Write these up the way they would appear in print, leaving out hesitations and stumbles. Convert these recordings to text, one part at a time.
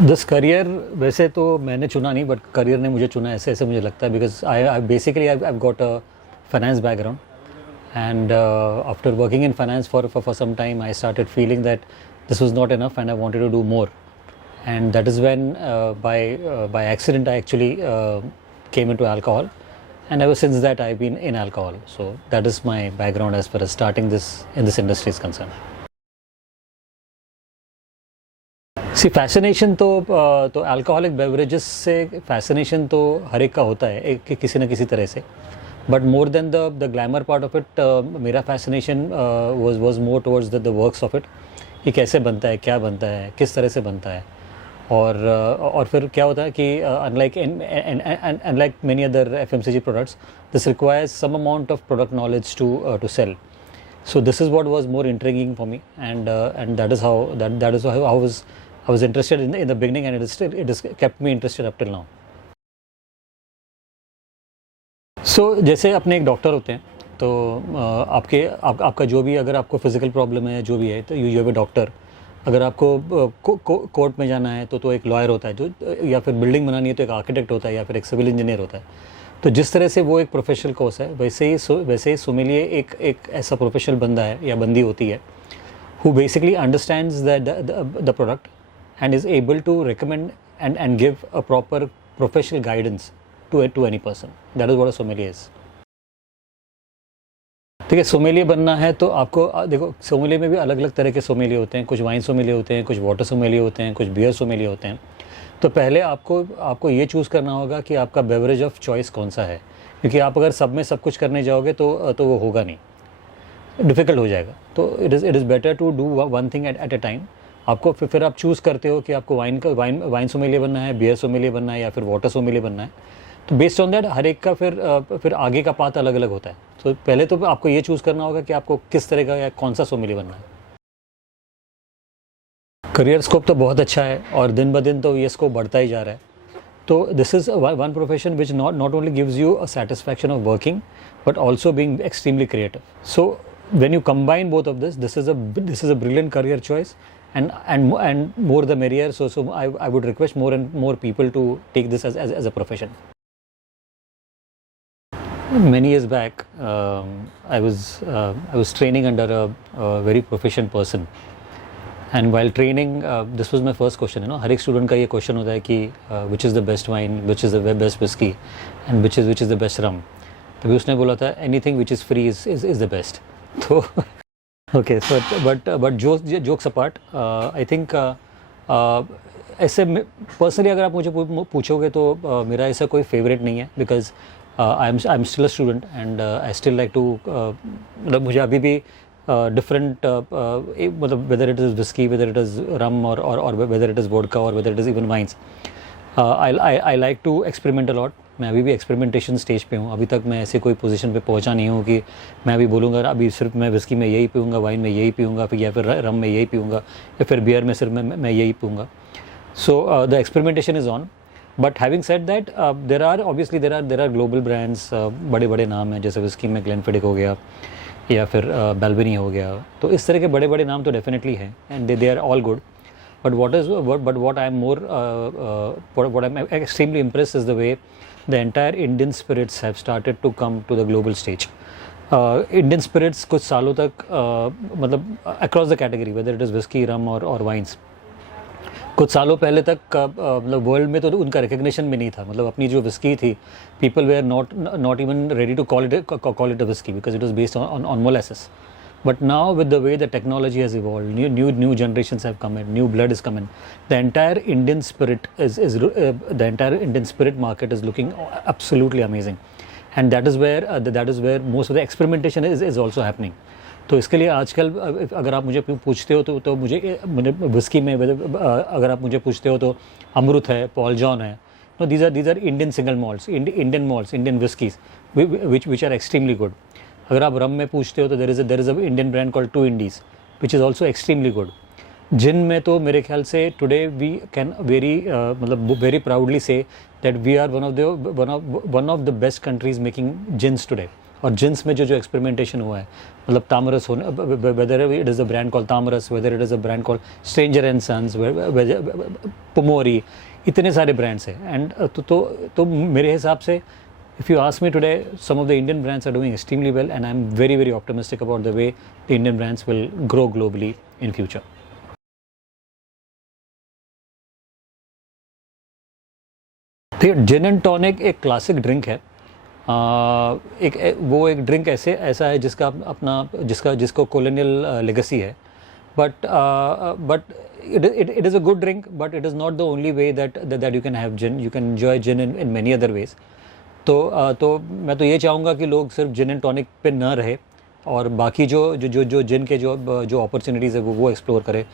This career वैसे तो मैंने चुना नहीं, बट करियर ने मुझे चुना, ऐसे ऐसे मुझे लगता है, because I basically I got a finance background, and after working in finance for some time, I started feeling that this was not enough and I wanted to do more. And that is when by accident I actually came into alcohol, and ever since that I've been in alcohol. So that is my background as far as starting this in this industry is concerned. See fascination तो alcoholic beverages से fascination तो हर एक का होता है, एक किसी न किसी तरह से, but more than the glamour part of it, मेरा fascination was more towards the works of it, कि कैसे बनता है, क्या बनता है, किस तरह से बनता है, और फिर क्या होता है कि unlike many other FMCG products, this requires some amount of product knowledge to sell. So this is what was more intriguing for me, and that is how I was interested in the beginning, and it has kept me interested up till now. So जैसे अपने एक doctor होते हैं, तो आपका जो भी, अगर आपको फिजिकल प्रॉब्लम है, जो भी है, तो यू हैव अ डॉक्टर. अगर आपको कोर्ट में जाना है तो एक लॉयर होता है, जो, या फिर बिल्डिंग बनानी है तो एक आर्किटेक्ट होता है, या फिर एक सिविल इंजीनियर होता है. तो जिस तरह से वो एक प्रोफेशनल कोर्स है, वैसे ही सोमेलिए एक ऐसा प्रोफेशनल बंदा है या बंदी होती है, who basically understands the product and is able to recommend and give a proper professional guidance to any person. That is what a sommelier is. ठीक है, सोमेलिए बनना है तो आपको देखो, सोमेलिए में भी अलग अलग तरह के सोमेलिए होते हैं. कुछ वाइन सोमेलिए होते हैं, कुछ वाटर सोमेलिए होते हैं, कुछ बियर सोमेलिए होते हैं. तो पहले आपको ये चूज़ करना होगा कि आपका बेवरेज ऑफ चॉइस कौन सा है, क्योंकि आप अगर सब में सब कुछ करने जाओगे तो वो होगा नहीं, डिफ़िकल्ट हो जाएगा. तो it is better to do one thing at a time. आपको फिर आप चूज़ करते हो कि आपको वाइन सोमेलिए बनना है, बियर सोमेलिए बनना है, या फिर वाटर सोमेलिए बनना है. तो बेस्ड ऑन दैट हर एक का फिर आगे का पाथ अलग अलग होता है. तो पहले तो आपको ये चूज़ करना होगा कि आपको किस तरह का या कौन सा सोमेलिए बनना है. करियर स्कोप तो बहुत अच्छा है, और दिन ब दिन तो ये स्कोप बढ़ता ही जा रहा है. तो this is one profession which not only gives you a satisfaction of working, but also being extremely creative. So when you combine both of this is a brilliant career choice, and more the merrier. So I would request more and more people to take this as a profession. Many years back, I was training under a very proficient person, and while training, this was my first question. हर एक student का ये question होता है कि which is the best wine, which is the best whiskey, and which is the best rum. तभी उसने बोला था anything which is free is the best. तो okay, so but jokes apart, I think ऐसे personally अगर आप मुझे पूछोगे तो मेरा ऐसा कोई फेवरेट नहीं है, because I am still a student, and I still like to, मतलब मुझे अभी भी डिफरेंट, मतलब whether it is whisky, whether it is rum, और वेदर इट इज़ वोडका, और whether it is even wines, I like to experiment a lot. मैं अभी भी एक्सपेरिमेंटेशन स्टेज पे हूँ. अभी तक मैं ऐसे कोई पोजीशन पे पहुँचा नहीं हूँ कि मैं अभी बोलूँगा अभी सिर्फ मैं विस्की में यही पीऊँगा, वाइन में यही पीऊँगा, फिर या फिर रम में यही पीऊँगा, या फिर बियर में सिर्फ मैं यही पीऊँगा. So the experimentation is on. But having said that, there are global brands, बड़े बड़े नाम हैं, जैसे विस्की में ग्लेनफिडिक हो गया, या फिर बेल्वेनी हो गया. तो इस तरह के बड़े बड़े नाम तो डेफिनेटली हैं, and they are all good. But what I'm more, what I'm extremely impressed is the way the entire Indian spirits have started to come to the global stage. Indian spirits कुछ सालों तक, मतलब across the category, whether it is whiskey, rum or wines, कुछ सालों पहले तक मतलब world में तो उनका रिकग्निशन भी नहीं था. मतलब अपनी जो विस्की थी, people were not even ready to call it a whisky, because it was based on molasses. But now, with the way the technology has evolved, new generations have come in, new blood is coming. The entire Indian spirit the entire Indian spirit market is looking absolutely amazing, and that is where most of the experimentation is also happening. तो इसके लिए आजकल अगर आप मुझे पूछते हो तो मुझे विस्की में, अगर आप मुझे पूछते हो तो अमृत है, पॉल जॉन है. No, these are Indian single malts, Indian malts, Indian whiskies, which are extremely good. अगर आप रम में पूछते हो तो there is a Indian brand called Two Indies, which is also extremely good. Gin में तो मेरे ख्याल से today we can very proudly say that we are one of the best countries making gins today. और gins में जो जो experimentation हुआ है, मतलब तामरस होने, whether it is a brand call Tamras, whether it is a brand call Stranger and Sons, Pumori, इतने सारे ब्रांड्स हैं। एंड तो मेरे हिसाब से if you ask me today, some of the Indian brands are doing extremely well, and I'm very very optimistic about the way the Indian brands will grow globally in future. देखिए, जिन and tonic एक classic drink है। एक drink ऐसा है जिसका अपना जिसको colonial legacy है, but it is a good drink, but it is not the only way that you can have gin. You can enjoy gin in many other ways. तो मैं तो ये चाहूँगा कि लोग सिर्फ जिन एंड टॉनिक पे न रहे और बाकी जो जिन के जो अपॉर्चुनिटीज़ है वो एक्सप्लोर करे,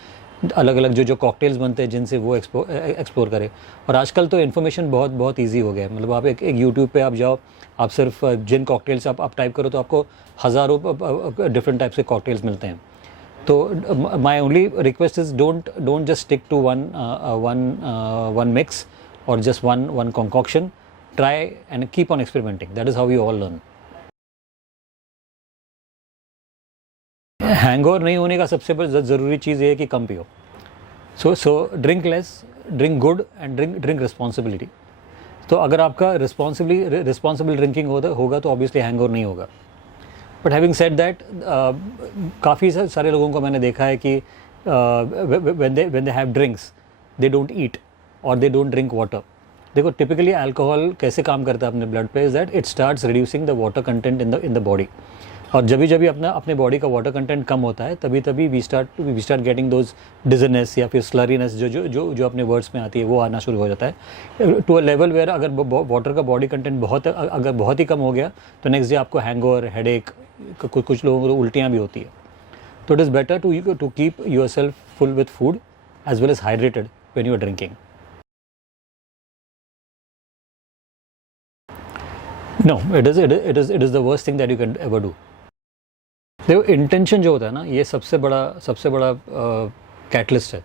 अलग अलग जो कॉकटेल्स बनते हैं जिनसे वो एक्सप्लोर करे। और आजकल तो इन्फॉर्मेशन बहुत ईजी हो गया है। मतलब आप एक यूट्यूब पे आप जाओ, आप सिर्फ जिन कॉकटेल्स आप टाइप करो तो आपको हज़ारों डिफरेंट टाइप के कॉकटेल्स मिलते हैं। तो my only request is don't just stick to one mix और just one concoction. Try and keep on experimenting. That is how we all learn. Hangover नहीं होने का सबसे ज़रूरी चीज़ ये है कि कम पियो. So drink less, drink good and drink responsibility. तो अगर आपका रिस्पॉन्सिबल ड्रिंकिंग होगा तो ऑब्वियसली हैंगओवर नहीं होगा. बट हैविंग सेड दैट, काफ़ी सारे लोगों को मैंने देखा है कि when they have drinks, they don't eat or they don't drink water. देखो, टिपिकली अल्कोहल कैसे काम करता है अपने ब्लड पे, is that it starts reducing the water content in the body. और जब भी अपने बॉडी का वाटर कंटेंट कम होता है तभी we start getting those dizziness या फिर स्लरीनेस जो अपने वर्ड्स में आती है, वो आना शुरू हो जाता है टू अ लेवल वेयर अगर वाटर का बॉडी कंटेंट बहुत ही कम हो गया तो नेक्स्ट डे आपको हैंगओवर, हेडेक, कुछ लोगों को उल्टियाँ भी होती है. तो it is better to keep yourself full with food as well as hydrated when you are drinking. No, it is the worst thing that you can ever do. देखो, intention जो होता है ना, ये सबसे बड़ा कैटलिस्ट है.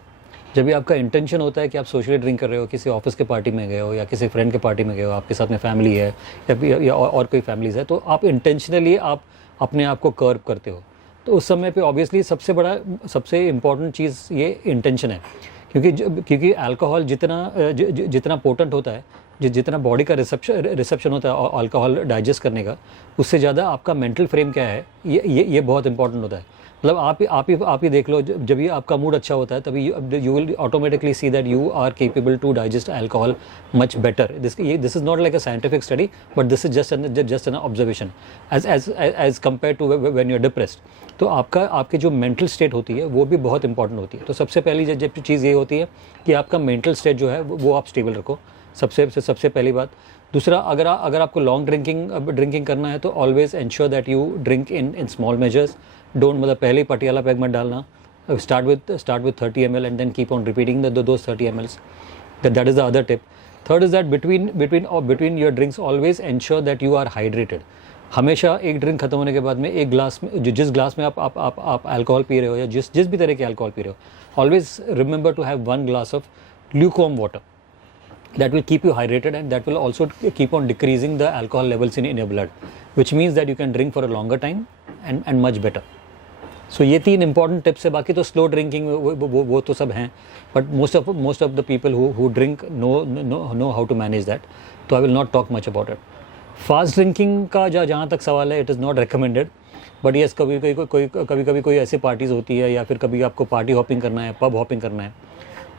जब भी आपका इंटेंशन होता है कि आप सोशली ड्रिंक कर रहे हो, किसी ऑफिस के पार्टी में गए हो या किसी फ्रेंड के पार्टी में गए हो, आपके साथ में फैमिली है या और कोई फैमिलीज़ है, तो आप इंटेंशनली आप अपने आप को कर्व करते हो. तो उस समय पे ऑब्वियसली सबसे इम्पॉर्टेंट चीज़ ये इंटेंशन है. क्योंकि अल्कोहल जितना पोटेंट होता है, जितना बॉडी का रिसेप्शन होता है अल्कोहल डाइजेस्ट करने का, उससे ज़्यादा आपका मेंटल फ्रेम क्या है, ये बहुत इंपॉर्टेंट होता है. मतलब आप ही देख लो, जब ये आपका मूड अच्छा होता है तभी you will automatically see that you are capable to digest alcohol much better. This is not like a scientific study, but this is just an observation as compare to when you are depressed. तो आपकी जो mental state होती है वो भी बहुत important होती है. तो सबसे पहली जब चीज़ ये होती है कि आपका मेंटल स्टेट जो है वो आप स्टेबल रखो, सबसे पहली बात. दूसरा, अगर आपको लॉन्ग ड्रिंकिंग करना है तो always ensure that you drink in small measures. Don't, मतलब पहले ही पटियाला पैक मत डालना. Start with 30 ml and then keep on repeating those 30 mls. That is the other tip. Third is that between your drinks always ensure that you are hydrated. हमेशा एक drink खत्म होने के बाद में एक ग्लास में, जिस ग्लास में आप अल्कोहल पी रहे हो या जिस भी तरह के अल्कोहल पी रहे हो, always remember to have one glass of lukewarm water. That will keep you hydrated and that will also keep on decreasing the alcohol levels in your blood, which means that you can drink for a longer time and much better. So ये 3 important tips है. बाकी तो slow drinking वो तो सब हैं, but most of the people who drink know how to manage that. तो I will not talk much about it. Fast drinking का जहाँ तक सवाल है, it is not recommended. But yes, कभी कोई ऐसी पार्टीज़ होती है या फिर कभी आपको पार्टी हॉपिंग करना है, पब हॉपिंग करना है,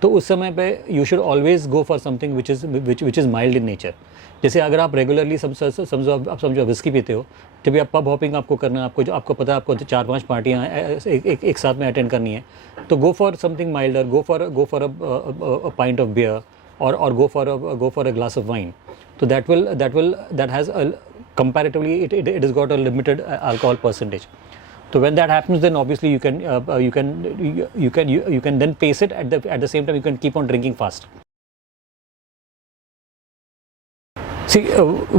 तो उस समय पे you should always go for something which is mild in nature. जैसे अगर आप रेगुलरली समझो विस्की पीते हो, जब भी आप पब हॉपिंग आपको करना है, आपको पता है आपको 4-5 पार्टियाँ एक साथ में अटेंड करनी है, तो go for something milder, go for a pint of beer और go for a glass of wine. तो that has a comparatively it has got a limited alcohol percentage. So when that happens, then obviously you can then pace it at the same time. You can keep on drinking fast. See,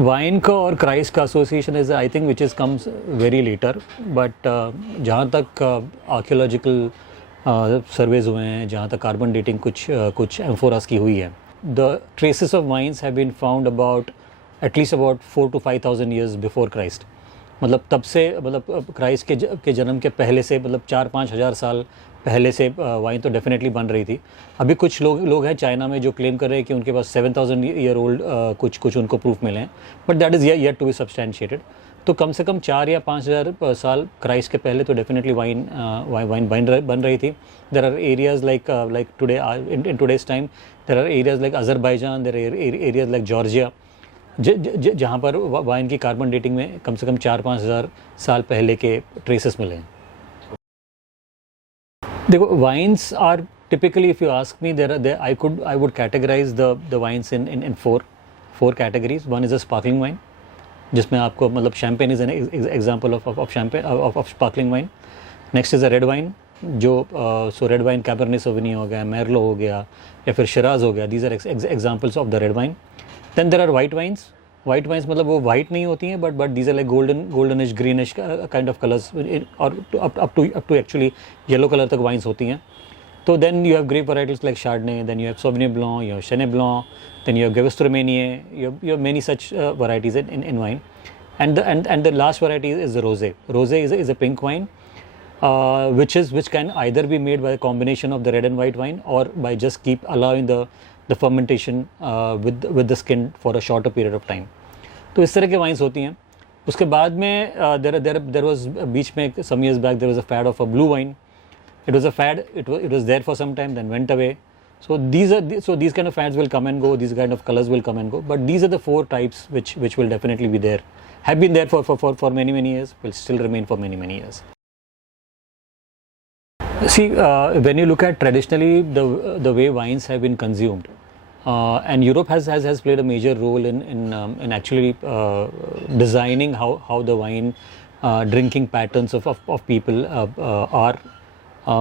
wine का और Christ का association is, I think, which comes very later. But जहाँ तक archaeological surveys हुए हैं, जहाँ तक carbon dating कुछ amphoras की हुई है, the traces of wines have been found at least about 4,000 to 5,000 years before Christ. मतलब तब से, मतलब क्राइस्ट के जन्म के पहले से, मतलब 4-5 हज़ार साल पहले से वाइन तो डेफिनेटली बन रही थी। अभी कुछ लोग हैं चाइना में जो क्लेम कर रहे हैं कि उनके पास 7000 ईयर ओल्ड कुछ उनको प्रूफ मिले हैं, but that is yet to be substantiated. तो कम से कम 4 या 5 हज़ार साल क्राइस्ट के पहले तो डेफिनेटली वाइन बन रही थी। There are areas like today in today's time, there are areas like Azerbaijan, there are areas like Georgia, जहाँ पर वाइन की कार्बन डेटिंग में कम से कम 4-5 हज़ार साल पहले के ट्रेसेस मिले हैं। देखो, wines are typically, if you ask me, I would categorize the wines in four categories. One is a sparkling wine, जिसमें आपको मतलब champagne is an example of sparkling wine. Next is a red wine, जो so red wine Cabernet Sauvignon हो गया, Merlot हो गया, या फिर Shiraz हो गया. These are examples of the red wine. Then there are white wines. White wines मतलब वो white नहीं होती हैं, but these are like goldenish greenish kind of colors, और up to actually yellow color तक wines होती हैं. So then you have grape varieties like Chardonnay, then you have Sauvignon Blanc, you have Chenin Blanc, then you have Gewürztraminer, you have many such varieties in wine. And the last variety is the rosé. Rosé is a pink wine, which can either be made by a combination of the red and white wine, or by just keep allowing the fermentation with the skin for a shorter period of time. तो इस तरह के wines होती हैं. उसके बाद में there was बीच में some years back there was a fad of a blue wine. It was a fad. It was there for some time, then went away. So these kind of fads will come and go. These kind of colors will come and go. But these are the 4 types which will definitely be there. Have been there for many years. Will still remain for many years. See, when you look at traditionally the way wines have been consumed, and Europe has played a major role in actually designing how the wine drinking patterns of people are.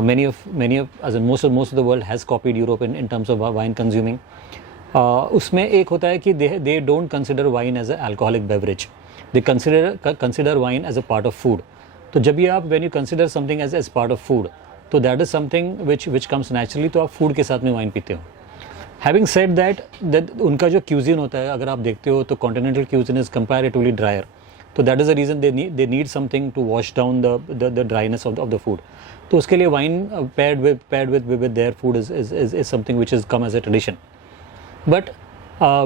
Many of as in most of the world has copied Europe in terms of wine consuming. उसमें एक होता है कि they don't consider wine as an alcoholic beverage. They consider wine as a part of food. तो जब ये आप when you consider something as part of food, तो that is something which comes naturally. तो आप food के साथ में wine पीते हो. Having said that उनका जो cuisine होता है, अगर आप देखते हो तो continental cuisine is comparatively drier. तो that is the reason they need something to wash down the dryness of the food. तो उसके लिए wine paired with their food is something which has come as a tradition. But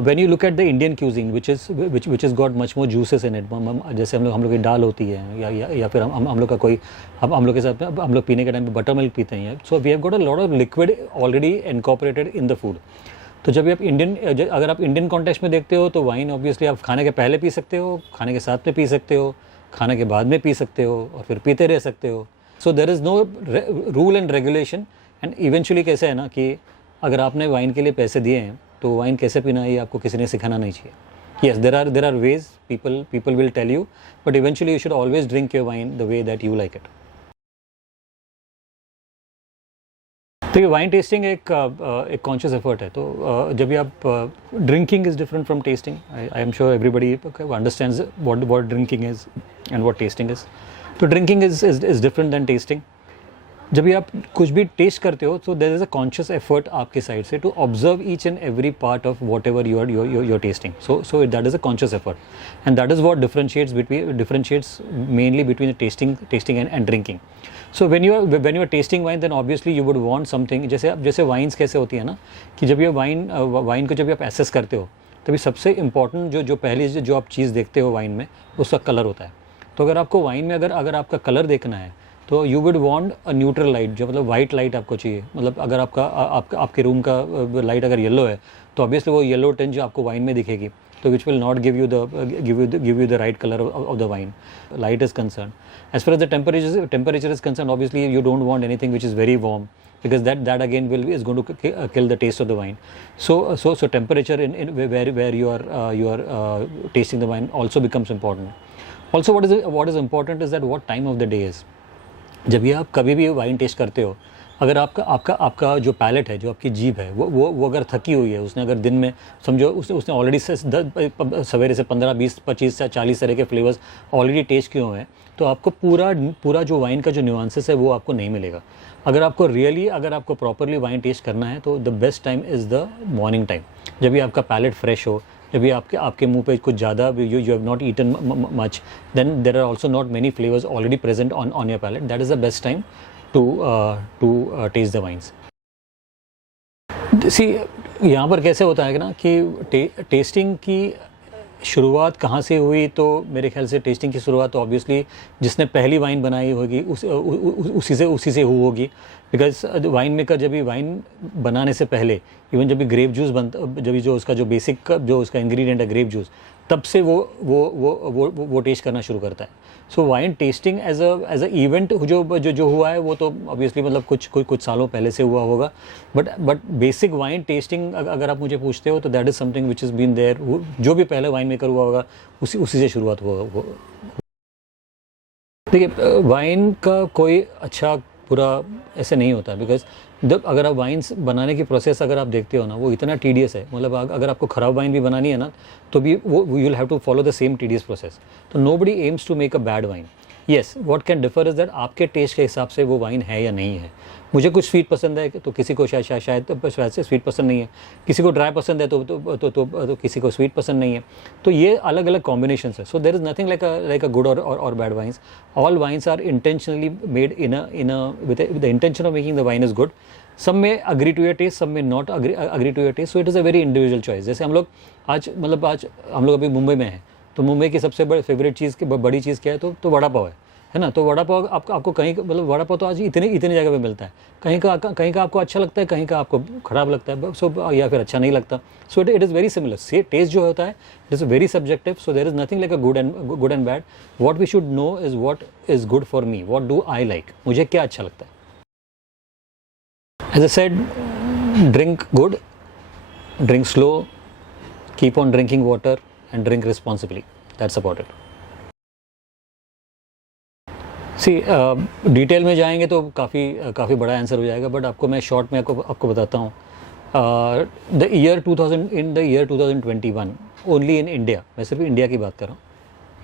when you look at the Indian cuisine, which has got much more juices in it, जैसे हम लोग की दाल होती है, या फिर हम लोग का कोई हम लोग के साथ हम लोग पीने के टाइम पे बटर मिल्क पीते हैं. So we have got a lot of liquid already incorporated in the food. तो जब आप अगर आप इंडियन कॉन्टेक्स्ट में देखते हो तो वाइन ऑब्वियसली आप खाने के पहले पी सकते हो, खाने के साथ में पी सकते हो, खाने के बाद में पी सकते हो, और फिर पीते रह सकते हो. So there is no rule and regulation. And eventually कैसे है ना कि अगर आपने वाइन के लिए पैसे दिए हैं तो वाइन कैसे पीना है ये आपको किसी ने सिखाना नहीं चाहिए. Yes, there are ways people will tell you, but eventually you should always drink your wine the way that you like it. तो ये वाइन टेस्टिंग एक कॉन्शियस एफर्ट है. तो जब भी आप drinking is different from tasting. I am sure everybody understands what drinking is and what tasting is. तो drinking is different than tasting. जब भी आप कुछ भी टेस्ट करते हो तो there is a conscious effort आपके साइड से to observe each and every part of whatever you are tasting. So that is a conscious effort, and that is what differentiates mainly between tasting and drinking. So when you are tasting wine then obviously you would want something. जैसे wines कैसे होती है ना कि जब ये wine को जब भी आप एसेस करते हो तभी सबसे इंपॉर्टेंट जो पहली जो आप चीज़ देखते हो वाइन में उसका कलर होता है. तो अगर आपको वाइन में अगर आपका कलर देखना है तो you would want a neutral light, जो मतलब वाइट लाइट आपको चाहिए. मतलब अगर आपके रूम का लाइट अगर येलो है तो ऑब्वियसली वो येलो टिंज आपको वाइन में दिखेगी, तो which will not give you the right colour of the wine. Light is concern. As far as the temperature is concern, obviously you don't want anything which is very warm, because that again is going to kill the taste of the wine. So temperature in where you are tasting the wine also becomes important. Also what is important is that what time of the day is. जब भी आप कभी भी wine taste करते हो, अगर आपका जो पैलेट है, जो आपकी जीभ है, वो अगर थकी हुई है, उसने अगर दिन में समझो उसने ऑलरेडी सवेरे से 15, 20, 25 या 40 तरह के फ्लेवर्स ऑलरेडी टेस्ट किए हुए हैं, तो आपको पूरा जो वाइन का जो न्यूआंसेस है वो आपको नहीं मिलेगा. अगर आपको प्रॉपरली वाइन टेस्ट करना है तो the best time is the morning time, जब भी आपका पैलेट फ्रेश हो, जब भी आपके आपके मुंह पे कुछ ज़्यादा you have not eaten much, then there are also not many flavours already present on your palate, that is the best time to taste the wines. See यहाँ पर कैसे होता है ना कि टेस्टिंग की शुरुआत कहाँ से हुई, तो मेरे ख्याल से टेस्टिंग की शुरुआत तो ऑब्वियसली जिसने पहली वाइन बनाई होगी उसी से हुई होगी. बिकॉज वाइन मेकर जब भी वाइन बनाने से पहले, इवन जब भी ग्रेप जूस बनता, जब भी जो उसका जो बेसिक जो उसका इंग्रेडिएंट है ग्रेप जूस, तब से वो टेस्ट करना शुरू करता है. So wine tasting as a event जो हुआ है वो तो ऑब्वियसली मतलब कुछ सालों पहले से हुआ होगा. बट बेसिक वाइन टेस्टिंग अगर आप मुझे पूछते हो तो that is something which is been there. जो भी पहले वाइन मेकर हुआ होगा उसी से शुरुआत हुआ. देखिए वाइन का कोई अच्छा पूरा ऐसे नहीं होता, बिकॉज जब अगर आप वाइन्स बनाने की प्रोसेस अगर आप देखते हो ना, वो इतना टीडियस है. मतलब अगर आपको ख़राब वाइन भी बनानी है ना, तो भी वो you will have to follow the same tedious process. तो nobody aims to make a bad wine. Yes, what can differ is that आपके टेस्ट के हिसाब से वो वाइन है या नहीं है. मुझे कुछ स्वीट पसंद है तो किसी को शायद से स्वीट पसंद नहीं है. किसी को ड्राई पसंद है तो किसी को स्वीट पसंद नहीं है. तो ये अलग अलग कॉम्बिनेशन है. So there is nothing like a good और bad wines. All wines are intentionally made in with the intention of making the wine is good. Some may agree to your taste, some may not agree to your taste. So it is a very individual choice. जैसे हम लोग आज हम लोग अभी मुंबई में हैं, तो मुंबई की सबसे फेवरेट चीज़ की बड़ी चीज़ क्या है, तो वड़ा पाव है ना. तो वड़ा पाव आपको कहीं मतलब वड़ा पाव तो आज इतनी जगह पे मिलता है. कहीं का आपको अच्छा लगता है, कहीं का आपको ख़राब लगता है, सो या फिर अच्छा नहीं लगता. So it is very similar. से टेस्ट जो होता है it is very subjective. So there is nothing like a good and bad. What we should know is what is good for me, what do I like, मुझे क्या अच्छा लगता है. As I said, drink good, drink slow, keep on drinking water and drink responsibly. That's about it. See, detail में जाएंगे तो काफ़ी बड़ा आंसर हो जाएगा, बट आपको मैं शॉर्ट में आपको बताता हूँ. The year 2021 only in India, मैं सिर्फ इंडिया की बात कर रहा हूँ.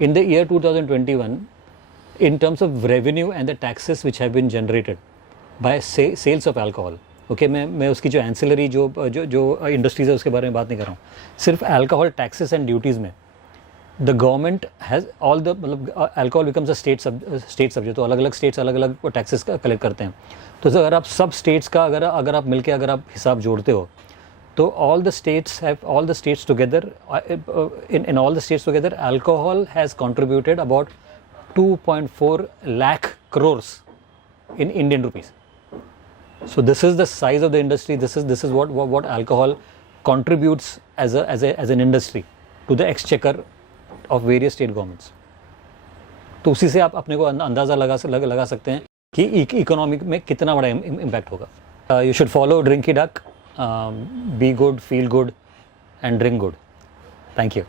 In the year 2021 in terms of revenue and the taxes which have been generated by sales of alcohol. Okay, मैं उसकी जो एंसिलरी जो इंडस्ट्रीज है उसके बारे में बात नहीं कर रहा हूँ. सिर्फ अल्कोहल टैक्सेस एंड ड्यूटीज़ में the government has all the मतलब alcohol becomes a state subject. तो अलग अलग स्टेट्स अलग अलग टैक्सेस कलेक्ट करते हैं. तो अगर आप सब स्टेट्स का अगर आप मिलके अगर आप हिसाब जोड़ते हो, तो all the states together in all the states together alcohol has contributed about 2.4 lakh crores in Indian rupees. So this is the size of the industry. This is what alcohol contributes as an industry to the exchequer of various state governments. तो उसी से आप अपने को अंदाज़ा लगा सकते हैं कि इकोनॉमी में कितना बड़ा इम्पैक्ट होगा. You should follow Drinky Duck. Be good, feel good, and drink good. Thank you.